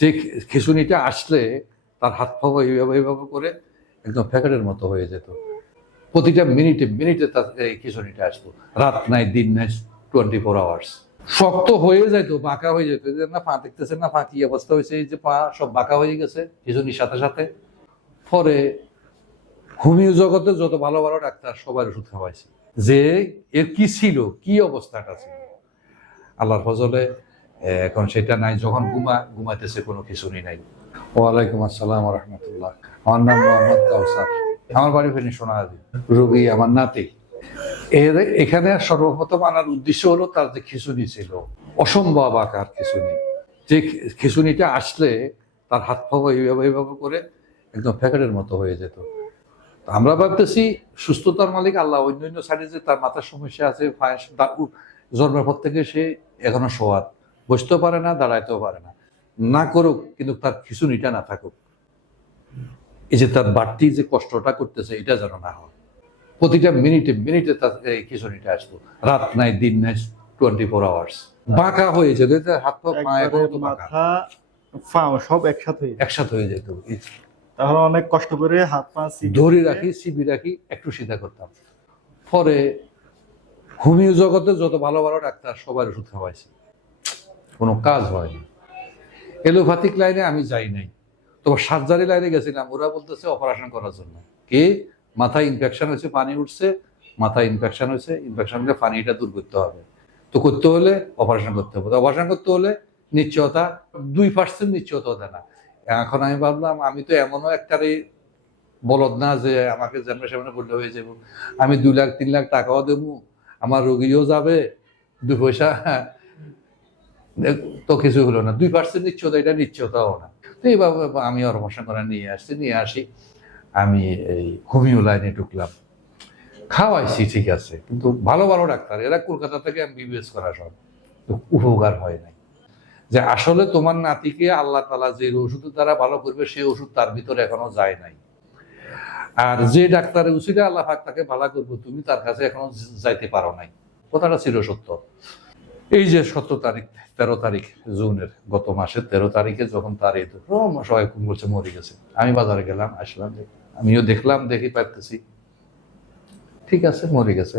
যে খিঁচুনিটা আসলে তার হাত পা এইভাবে এইভাবে করে একদম প্যাকেটের মতো হয়ে যেত। প্রতিটা মিনিটে মিনিটে তার এই খিঁচুনিটা আসতো, রাত নাই দিন নাই, 24 আওয়ার্স। শক্ত হয়ে যাইতো, বাঁকা হয়ে যেত। না পা দেখতেছেন না, পা কি অবস্থা হয়েছে, এই যে পা সব বাঁকা হয়ে গেছে খিঁচুনির সাথে সাথে। পরে হোমিও জগতে যত ভালো ভালো ডাক্তার সবার ওষুধ খাওয়াইছে, যে এর কি ছিল, কি অবস্থাটা ছিল। আল্লাহর ফজলে এখন সেটা নাই। যখন ঘুমাইতেছে কোনো খিঁচুনি নাই। ওয়ালাইকুম আসসালাম রহমতুল্লাহ। আমার নাম মোহাম্মদ কাউসার। আমার বাড়ি ফেনী সোনাহাদি। রোগী আমার নাতি। এখানে সর্বপ্রথম আনার উদ্দেশ্য হলো তার যে খিঁচুনি ছিল, অসম্ভব আকার খিঁচুনি। যে খিঁচুনিটা আসলে তার হাত পা এইভাবে এইভাবে করে একদম প্যাকেটের মতো হয়ে যেত। আমরা ভাবতেছি সুস্থতার মালিক আল্লাহ, অন্যান্য সাইডে যে তার মাথার সমস্যা আছে, জন্মের পর থেকে সে এখনো সোয়াদ, বসতেও পারে না, দাঁড়াইতেও পারে না। না করুক, কিন্তু তার খিঁচুনিটা না থাকুক। এই যে তার বাড়তি যে কষ্টটা করতেছে, এটা যেন না হয়। প্রতিটা মিনিটে মিনিটে তার এই খিঁচুনিটা আসতো, রাত নাই দিন নাই, 24 আওয়ার্স। বাঁকা হয়ে যেত, হাত পা মাথা পা সব একসাথে হয়ে যেত। তাহলে অনেক কষ্ট করে হাত পা ধরে রাখি, চিবি রাখি, একটু সিধা করতাম। পরে হোমিও জগতে যত ভালো ভালো ডাক্তার সবার ওষুধ খাওয়াইছে, কোনো কাজ হয়নি। এলোপ্যাথিক লাইনে আমি যাই নাই, তো সার্জারি লাইনে গেছিলাম। ওরা বলতেছে অপারেশন করার জন্য। কি মাথায় ইনফেকশন হয়েছে, পানি উঠছে, মাথায় ইনফেকশন হয়েছে, ইনফেকশন হলে পানিটা দূর করতে হবে। তো করতে হলে অপারেশন করতে হবে। অপারেশন করতে হলে নিশ্চয়তা 2% নিশ্চয়তা দেয় না। এখন আমি ভাবলাম, আমি তো এমনও একটারই বলদ না যে আমাকে যেমন সেমন বললে হয়ে যাবো। আমি 2 লাখ 3 লাখ টাকাও দেবো, আমার রোগীও যাবে, 2 পয়সা তো কিছু হলো না। 2% নিশ্চয়তা, এটা নিশ্চয়তাও না। তো এইভাবে আমি অপারেশন করে নিয়ে আসি। আমি এই হোমিও লাইনে ঢুকলাম, খাওয়াইছি ঠিক আছে, কিন্তু ভালো ভালো ডাক্তার, এরা কলকাতা থেকে MBBS করা সব, উপকার হয় নাই। যে আসলে তোমার নাতিকে আল্লাহ তাআলা যে ওষুধের দ্বারা ভালো করবে, সেই ওষুধ তার ভিতরে এখনো যায় নাই। আর যে ডাক্তারের উচিতে আল্লাহ পাক তাকে ভালো করবো, তুমি তার কাছে এখনো যাইতে পারো নাই। কথাটা ছিল সত্য। এই যে 13 তারিখ জুনের, গত মাসের 13 তারিখে যখন তার এই সবাই বলছে মরে গেছে, আমি বাজারে গেলাম, আসলাম, আমিও দেখলাম, দেখি পাইতেছি ঠিক আছে, মরে গেছে,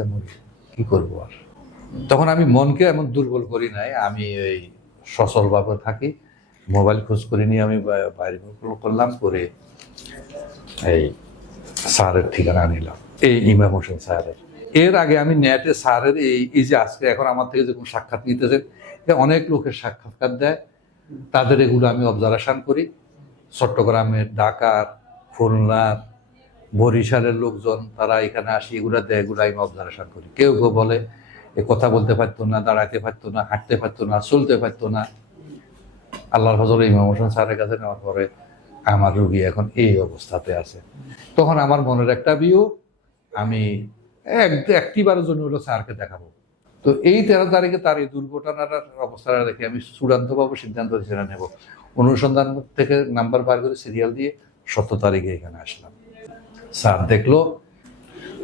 কি করবো আর। তখন আমি মনকে এমন দুর্বল করি নাই, আমি এই সচলভাবে থাকি, মোবাইল খোঁজ করে নিয়ে আমি বাইরে করলাম, করে এই স্যারের ঠিকানা নিলাম, এই ইমাম হোসেন স্যারের। এর আগে আমি নেটে স্যারের এই যে আজকে এখন আমার থেকে যখন সাক্ষাৎ নিতেছেন, অনেক লোকের সাক্ষাৎকার দেয়, তাদের এগুলো আমি অবজারভেশন করি। চট্টগ্রামের, ঢাকার, খুলনার, বরিশালের লোকজন তারা এখানে আসি, এগুলো দেয়, এগুলো আমি অবজারভেশন করি। কেউ কেউ বলে এ কথা বলতে পারতো না, দাঁড়াইতে পারতো না, হাঁটতে পারতো না, চলতে পারতো না। আল্লাহর ফজলে ইমাম হোসেন স্যারের কাছে নেওয়ার পরে আমার রোগী এখন এই অবস্থাতে আছে। তখন আমার মনের একটা ভিউ, আমি একটিবারের জন্য হলো স্যারকে দেখাবো। তো এই 13 তারিখে তার এই দুর্ঘটনার অবস্থাটা দেখে আমি চূড়ান্তভাবে সিদ্ধান্ত ছেড়ে নেব। অনুসন্ধান থেকে নাম্বার বার করে সিরিয়াল দিয়ে 17 তারিখে এখানে আসলাম। স্যার দেখলো,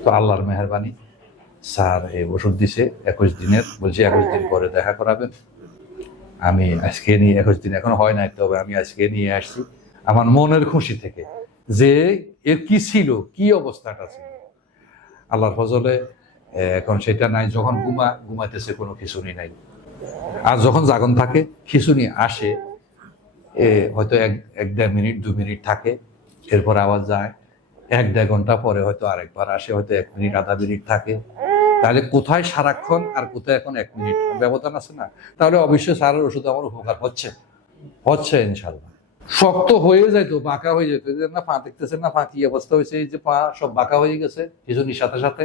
তো আল্লাহর মেহেরবানি, স্যার এই ওষুধ দিছে 21 দিনের, বলছি 21 দিন পরে দেখা করাবেন। আমি আজকে নিয়ে 21 দিন এখনো হয় নাই, তবে আমি আজকে নিয়ে আসছি আমার মনের খুশি থেকে, যে এর কি ছিল, কি অবস্থাটা ছিল। আল্লাহর ফজলে এখন সেটা নাই। যখন ঘুমাইতেছে কোনো খিঁচুনি নাই, আর যখন জাগন থাকে খিঁচুনি আসে, হয়তো 1-1.5 মিনিট 2 মিনিট থাকে, এরপর আবার যায়। 1-1.5 ঘন্টা পরে হয়তো আরেকবার আসে, হয়তো 1 মিনিট আধা মিনিট থাকে। তাহলে কোথায় সারাক্ষণ আর কোথায় এখন 1 মিনিট ব্যবধান আছে না? তাহলে অবশ্যই স্যারের ওষুধ আমার উপকার হচ্ছে ইনশাল্লাহ। শক্ত হয়ে যাইতো, বাঁকা হয়ে যেত। না পা দেখতেছেন না, পা কি অবস্থা হয়েছে, এই যে পা সব বাঁকা হয়ে গেছে খিঁচুনির সাথে সাথে,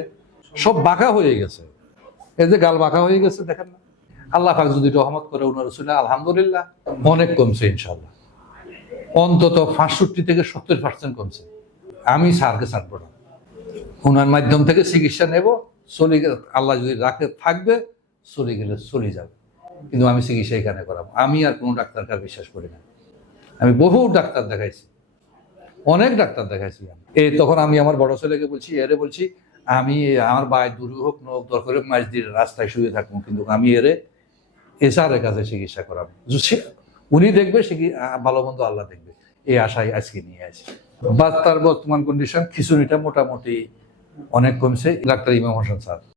সব বাঁকা হয়ে গেছে। এই যে গাল বাঁকা হয়ে গেছে, দেখেন না। আল্লাহ পাক যদি রহমত করে, ওনার রসুলে আলহামদুলিল্লাহ অনেক কমছে ইনশাল্লাহ। অন্তত 65 থেকে 70% কমছে। আমি স্যারকে ছাড়বো না, ওনার মাধ্যম থেকে চিকিৎসা নেব। চলে গেলে আল্লাহ যদি রাখে থাকবে, চলে গেলে চলে যাবে, কিন্তু আমি চিকিৎসা এখানে করাবো। আমি আর কোনো ডাক্তারকে বিশ্বাস করি না। আমি বহু ডাক্তার দেখাইছি, অনেক ডাক্তার দেখাইছি। তখন আমি আমার বড় ছেলেকে বলছি, বলছি আমি আমার বায় দূর হোক নোক দরকার মাস দিয়ে রাস্তায় শুয়ে থাকবো, কিন্তু আমি স্যারের কাছে চিকিৎসা করাবো। উনি দেখবে সে কি ভালো মন্দ আল্লাহ দেখবে, এই আশায় আজকে নিয়ে আসি। বা তার বর্তমান কন্ডিশন খিচুড়িটা মোটামুটি অনেক কমছে, ডাক্তার ইমাম হোসেন স্যার